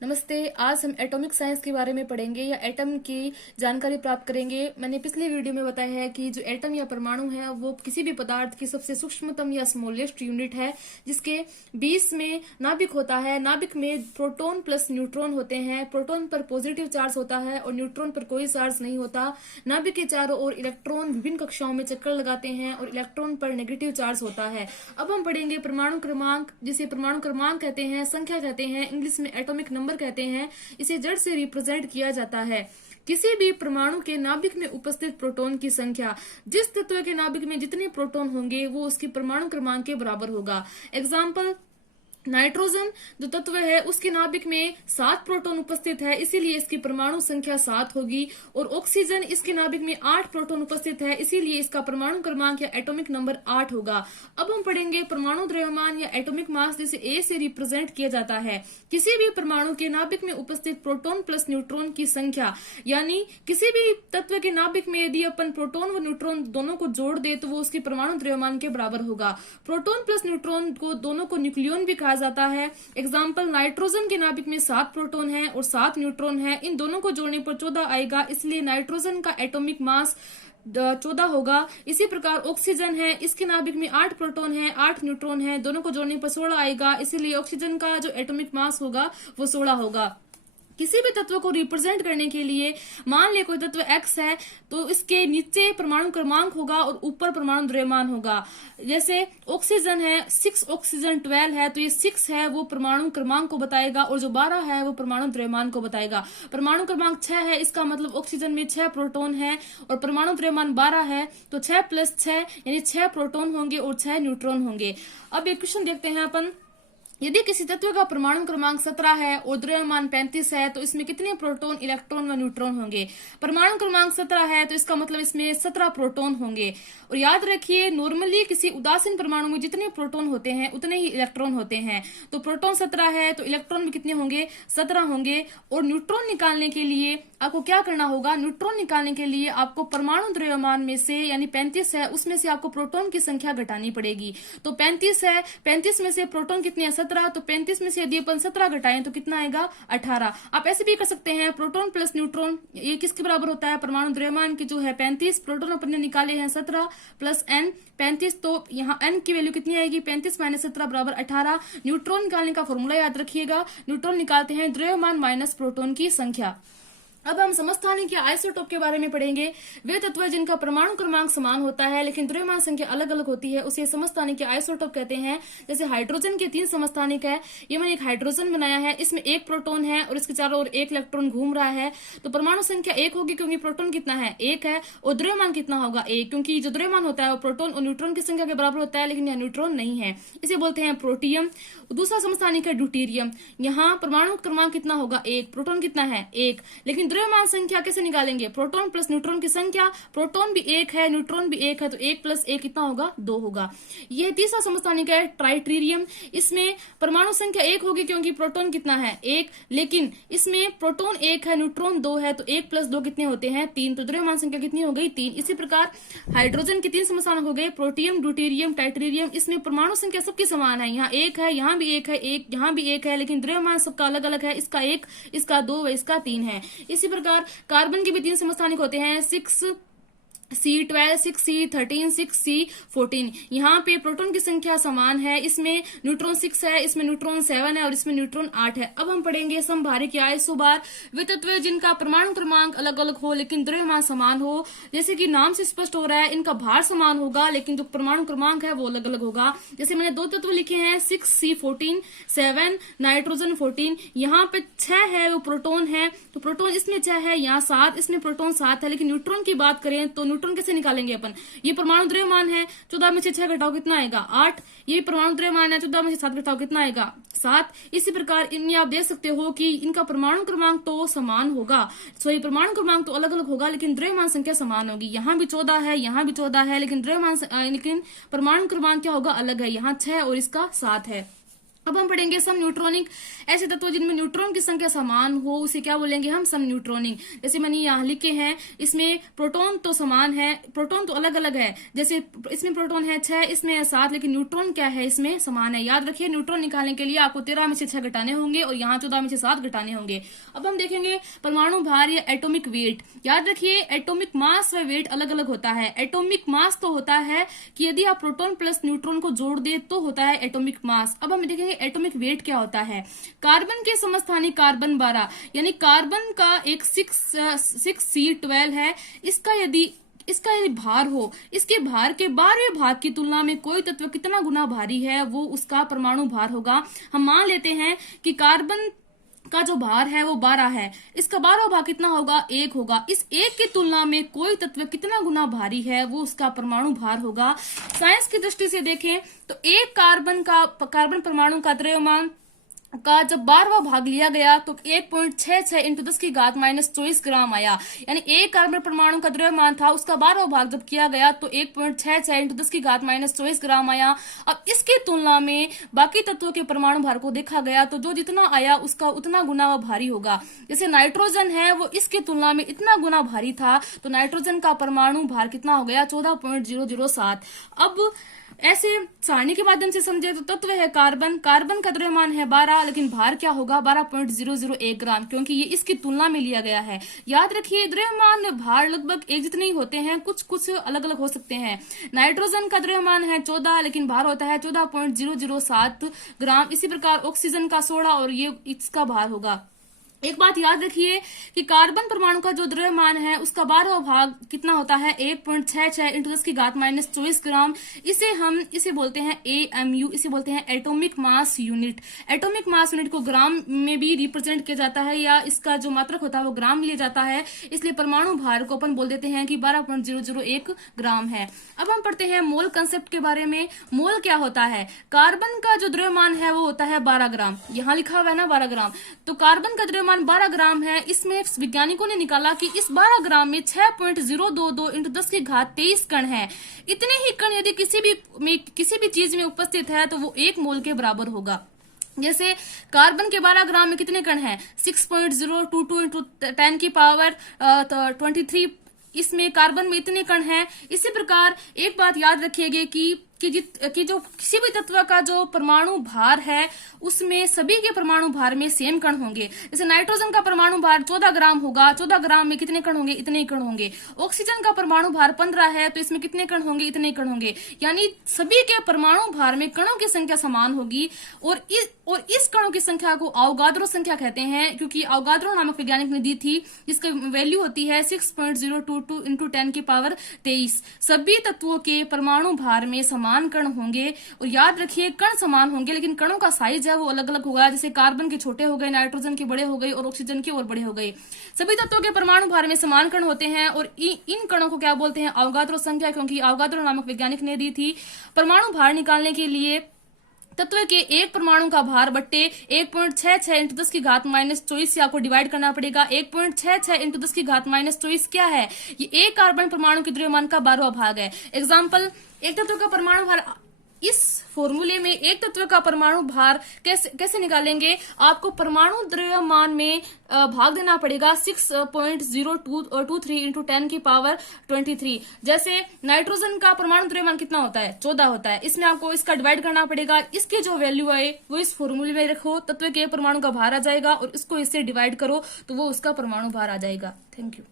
नमस्ते। आज हम एटॉमिक साइंस के बारे में पढ़ेंगे या एटम की जानकारी प्राप्त करेंगे। मैंने पिछले वीडियो में बताया है कि जो एटम या परमाणु है वो किसी भी पदार्थ की सबसे सूक्ष्मतम या स्मॉलेस्ट यूनिट है, जिसके 20 में नाभिक होता है। नाभिक में प्रोटॉन प्लस न्यूट्रॉन होते हैं। प्रोटॉन पर पॉजिटिव चार्ज होता है और न्यूट्रॉन पर कोई चार्ज नहीं होता। नाभिक के चारों ओर इलेक्ट्रॉन विभिन्न कक्षाओं में चक्कर लगाते हैं और इलेक्ट्रॉन पर नेगेटिव चार्ज होता है। अब हम पढ़ेंगे परमाणु क्रमांक, जिसे परमाणु क्रमांक कहते हैं, संख्या कहते हैं, इंग्लिश में एटॉमिक नंबर कहते हैं। इसे जड़ से रिप्रेजेंट किया जाता है। किसी भी परमाणु के नाभिक में उपस्थित प्रोटॉन की संख्या, जिस तत्व के नाभिक में जितने प्रोटॉन होंगे वो उसके परमाणु क्रमांक के बराबर होगा। एग्जाम्पल, नाइट्रोजन जो तत्व है उसके नाभिक में 7 प्रोटॉन उपस्थित है, इसीलिए इसकी परमाणु संख्या 7 होगी। और ऑक्सीजन, इसके नाभिक में 8 प्रोटॉन उपस्थित है, इसीलिए इसका परमाणु क्रमांक या एटॉमिक नंबर 8 होगा। अब हम पढ़ेंगे परमाणु द्रव्यमान या एटॉमिक मास, जिसे ए से रिप्रेजेंट किया जाता है। किसी भी परमाणु के नाभिक में उपस्थित प्रोटॉन प्लस न्यूट्रॉन की संख्या, यानी किसी भी तत्व के नाभिक में यदि अपन प्रोटॉन व न्यूट्रॉन दोनों को जोड़ दे तो वो उसके परमाणु द्रव्यमान के बराबर होगा। प्रोटॉन प्लस न्यूट्रॉन को दोनों को न्यूक्लियन भी जाता है। एग्जाम्पल, नाइट्रोजन के नाभिक में 7 प्रोटॉन है और 7 न्यूट्रॉन है। इन दोनों को जोड़ने पर 14 आएगा, इसलिए नाइट्रोजन का एटॉमिक मास 14 होगा। इसी प्रकार ऑक्सीजन है, इसके नाभिक में 8 प्रोटॉन है, 8 न्यूट्रॉन है, दोनों को जोड़ने पर 16 आएगा, इसीलिए ऑक्सीजन का जो एटॉमिक मास होगा वो 16 होगा। किसी भी तत्व को रिप्रेजेंट करने के लिए, मान ले कोई तत्व X है तो इसके नीचे परमाणु क्रमांक होगा और ऊपर परमाणु द्रव्यमान होगा। जैसे ऑक्सीजन है, 6 ऑक्सीजन 12 है, तो ये 6 है वो परमाणु क्रमांक को बताएगा और जो 12 है वो परमाणु द्रव्यमान को बताएगा। परमाणु क्रमांक 6 है, इसका मतलब ऑक्सीजन में 6 प्रोटॉन है और परमाणु द्रव्यमान 12 है, तो 6 + 6 यानी 6 प्रोटॉन होंगे और 6 न्यूट्रॉन होंगे। अब एक क्वेश्चन देखते हैं अपन। यदि किसी तत्व का परमाणु क्रमांक 17 है और द्रव्यमान 35 है तो इसमें कितने प्रोटॉन, इलेक्ट्रॉन व न्यूट्रॉन होंगे? परमाणु क्रमांक 17 है तो इसका मतलब इसमें 17 प्रोटॉन होंगे। और याद रखिए, नॉर्मली किसी उदासीन परमाणु में जितने प्रोटॉन होते हैं उतने ही इलेक्ट्रॉन होते हैं। तो प्रोटॉन 17 है तो इलेक्ट्रॉन भी कितने होंगे? 17 होंगे। और न्यूट्रॉन निकालने के लिए आपको क्या करना होगा? न्यूट्रॉन निकालने के लिए आपको परमाणु द्रव्यमान में से, यानी 35 है, उसमें से आपको प्रोटॉन की संख्या घटानी पड़ेगी। तो 35 है, 35 में से प्रोटॉन कितने हैं? 17। तो 35 में से यदि अपन 17 घटाएं तो कितना आएगा? 18। आप ऐसे भी कर सकते हैं, प्रोटॉन प्लस न्यूट्रॉन ये किसके बराबर होता है? परमाणु द्रव्यमान की जो है 35, प्रोटॉन अपन ने निकाले हैं 17 प्लस n 35, तो यहाँ n की वैल्यू कितनी आएगी? 35 - 17 बराबर 18। न्यूट्रॉन निकालने का फॉर्मूला याद रखिएगा। न्यूट्रॉन निकालते हैं द्रव्यमान माइनस प्रोटॉन की संख्या। अब हम समस्थानिक या आइसोटोप के बारे में पढ़ेंगे। वे तत्व जिनका परमाणु क्रमांक समान होता है लेकिन द्रव्यमान संख्या अलग अलग होती है उसे समस्थानिक या आइसोटोप कहते हैं। जैसे हाइड्रोजन के 3 समस्थानिक है। ये मैंने एक हाइड्रोजन बनाया है, इसमें 1 प्रोटॉन है और इसके चारों ओर 1 इलेक्ट्रॉन घूम रहा है। तो परमाणु संख्या 1 होगी क्योंकि प्रोटॉन कितना है? 1 है। और द्रव्यमान कितना होगा? 1, क्योंकि जो द्रव्यमान होता है वो प्रोटॉन और न्यूट्रॉन की संख्या के बराबर होता है, लेकिन यहाँ न्यूट्रॉन नहीं है, इसे बोलते हैं प्रोटियम। दूसरा समस्थानिक है ड्यूटेरियम। यहाँ परमाणु क्रमांक कितना होगा? 1। प्रोटॉन कितना है? 1। लेकिन द्रव्यमान संख्या कैसे निकालेंगे? प्रोटॉन प्लस न्यूट्रॉन की संख्या। प्रोटॉन भी 1 है, न्यूट्रॉन भी 1 है, तो 1 + 1 कितना होगा? 2 होगा। यह तीसरा समस्थानिक है ट्राइटेरियम। इसमें परमाणु संख्या 1 होगी क्योंकि प्रोटॉन कितना है? 1। लेकिन इसमें प्रोटॉन 1 है, न्यूट्रॉन 2 है, तो 1 + 2 कितने होते हैं? 3। तो द्रव्यमान संख्या कितनी हो गई? 3। इसी प्रकार हाइड्रोजन के 3 समस्थानिक हो गए, प्रोटियम, ड्यूटेरियम, ट्राइटेरियम। इसमें परमाणु संख्या सबकी समान है, यहाँ 1 है, यहाँ भी 1 है, यहाँ भी 1 है, लेकिन द्रव्यमान सबका अलग अलग है। इसका 1, इसका 2 व इसका 3 है। इसी प्रकार कार्बन के भी 3 समस्थानिक होते हैं, 6C12, 6C13, 6C14। यहाँ पे प्रोटॉन की संख्या समान है, इसमें न्यूट्रॉन 6 है, इसमें न्यूट्रॉन 7 है और इसमें न्यूट्रॉन 8 है। अब हम पढ़ेंगे समभारिक या आइसोबार। वे तत्व जिनका परमाणु क्रमांक अलग अलग हो लेकिन द्रव्यमान समान हो। जैसे कि नाम से स्पष्ट हो रहा है, इनका भार समान होगा लेकिन जो परमाणु क्रमांक है वो अलग अलग होगा। जैसे मैंने 2 तत्व लिखे हैं, 6C14, 7 नाइट्रोजन 14। यहाँ पे 6 है वो प्रोटॉन है, तो प्रोटॉन इसमें 6 है, यहाँ 7, इसमें प्रोटॉन 7 है। लेकिन न्यूट्रॉन की बात करें तो न्यूट्रॉन कैसे निकालेंगे अपन? ये परमाणु द्रव्यमान है, 14 में से 6 घटाओ कितना आएगा? 8। ये परमाणु द्रव्यमान है, 14 में से 7 घटाओ कितना आएगा? 7। इसी प्रकार इनमें आप देख सकते हो कि इनका परमाणु क्रमांक तो समान होगा। ये परमाणु क्रमांक तो अलग अलग होगा लेकिन द्रव्यमान संख्या समान होगी। यहाँ भी 14 है, यहाँ भी 14 है, लेकिन परमाणु क्रमांक क्या होगा? अलग है। यहाँ 6 और इसका 7 है। अब हम पढ़ेंगे सम न्यूट्रॉनिक। ऐसे तत्व जिनमें न्यूट्रॉन की संख्या समान हो उसे क्या बोलेंगे हम, सम न्यूट्रॉनिक। जैसे मैंने यहाँ लिखे हैं, इसमें प्रोटॉन तो समान है, प्रोटॉन तो अलग अलग है। जैसे इसमें प्रोटॉन है 6, इसमें है 7, लेकिन न्यूट्रॉन क्या है, इसमें समान है। याद रखिए, न्यूट्रॉन निकालने के लिए आपको 13 में से 6 घटाने होंगे और यहाँ 14 में से 7 घटाने होंगे। अब हम देखेंगे परमाणु भार या एटॉमिक वेट। याद रखिए, एटॉमिक मास व वेट अलग अलग होता है। एटॉमिक मास तो होता है कि यदि आप प्रोटॉन प्लस न्यूट्रॉन को जोड़ दे तो होता है एटॉमिक मास। अब हम देखेंगे एटॉमिक वेट क्या होता है। कार्बन के समस्थानिक कार्बन 12, यानी कार्बन का एक 6C12 है। इसका यदि भार हो, इसके भार के 12वें भाग की तुलना में कोई तत्व कितना गुना भारी है, वो उसका परमाणु भार होगा। हम मान लेते हैं कि कार्बन का जो भार है वो 12 है, इसका 12वां भाग कितना होगा, 1 होगा। इस 1 की तुलना में कोई तत्व कितना गुना भारी है, वो उसका परमाणु भार होगा। साइंस की दृष्टि से देखें तो एक कार्बन परमाणु का द्रव्यमान का जब 12वां भाग लिया गया तो 1.66 इंटू 10 की घात -24 ग्राम आया। यानी एक कार्बन परमाणु का द्रव्यमान था, उसका 12वां भाग जब किया गया तो 1.66 इंटू 10 की घात -24 ग्राम आया। अब इसकी तुलना में बाकी तत्वों के परमाणु भार को देखा गया तो जो जितना आया उसका उतना गुना वह भारी होगा। जैसे नाइट्रोजन है, वो इसकी तुलना में इतना गुना भारी था, तो नाइट्रोजन का परमाणु भार कितना हो गया, 14.007। अब ऐसे सारणी के माध्यम से समझे तो तत्व है कार्बन का द्रव्यमान है 12, लेकिन भार क्या होगा, 12.001 ग्राम, क्योंकि ये इसकी तुलना में लिया गया है। याद रखिए, द्रव्यमान भार लगभग एक जितने ही होते हैं, कुछ अलग अलग हो सकते हैं। नाइट्रोजन का द्रव्यमान है 14, लेकिन भार होता है 14.007 ग्राम। इसी प्रकार ऑक्सीजन का 16 और ये इसका भार होगा। एक बात याद रखिए कि कार्बन परमाणु का जो द्रव्यमान है उसका 12वां भाग कितना होता है, 1.66 इंटू 10 की घात -24 ग्राम। इसे बोलते हैं AMU, इसे बोलते हैं atomic mass unit. Atomic mass unit को ग्राम में भी रिप्रेजेंट किया जाता है, या इसका जो मात्रक होता है वो ग्राम लिया जाता है, इसलिए परमाणु भार को अपन बोल देते हैं कि 12.001 ग्राम है। अब हम पढ़ते हैं मोल कंसेप्ट के बारे में। मोल क्या होता है, कार्बन का जो द्रव्यमान है वो होता है 12 ग्राम, यहाँ लिखा हुआ है ना 12 ग्राम, तो कार्बन का द्रव्यमान 12 ग्राम है। इसमें वैज्ञानिकों ने निकाला कि इस 12 ग्राम में 6.022 इंटू 10 की घात 23 कण है। इतने ही कण यदि किसी भी चीज में उपस्थित है तो वो 1 मोल के बराबर होगा। जैसे कार्बन के 12 ग्राम में कितने कण हैं, 6.022 इंटू 10 की पावर 23, इसमें कार्बन में इतने कण हैं। इसी प्रकार एक बात याद रखिएगा कि जो किसी भी तत्व का जो परमाणु भार है उसमें सभी के परमाणु भार में सेम कण होंगे। जैसे नाइट्रोजन का परमाणु भार 14 ग्राम होगा, 14 ग्राम में कितने कण होंगे, इतने ही कण होंगे। ऑक्सीजन का परमाणु भार 15 है, तो इसमें कितने कण होंगे, इतने कण होंगे। यानी सभी के परमाणु भार में कणों की संख्या समान होगी। और इस कणों की संख्या को अवोगाद्रो संख्या कहते हैं, क्योंकि अवोगाद्रो नामक वैज्ञानिक ने दी थी, जिसकी वैल्यू होती है 6.022 इंटू 10 की पावर 23। सभी तत्वों के परमाणु भार में समान कण होंगे। और याद रखिए, कण समान होंगे लेकिन कणों का साइज है वो अलग अलग होगा। जैसे कार्बन के छोटे हो गए, नाइट्रोजन के बड़े हो गए और ऑक्सीजन के और बड़े हो गए। सभी तत्वों के परमाणु भार में समान कण होते हैं और इन कणों को क्या बोलते हैं, अवोगाद्रो संख्या, क्योंकि अवोगाद्रो नामक वैज्ञानिक ने दी थी। परमाणु भार निकालने के लिए तत्व के एक परमाणु का भार बट्टे 1.66 इंटू 10 की घात -24 से आपको डिवाइड करना पड़ेगा। 1.66 इंटू 10 की घात -24 क्या है, ये एक कार्बन परमाणु के द्रव्यमान का 12वां भाग है। एग्जाम्पल, एक तत्व का परमाणु भार, इस फॉर्मूले में एक तत्व का परमाणु भार कैसे निकालेंगे, आपको परमाणु द्रव्यमान में भाग देना पड़ेगा 6.023 इंटू 10 की पावर 23। जैसे नाइट्रोजन का परमाणु द्रव्यमान कितना होता है, 14 होता है, इसमें आपको इसका डिवाइड करना पड़ेगा। इसकी जो वैल्यू है वो इस फॉर्मूले में रखो, तत्व के परमाणु का भार आ जाएगा और इसको इससे डिवाइड करो तो वो उसका परमाणु भार आ जाएगा। Thank you.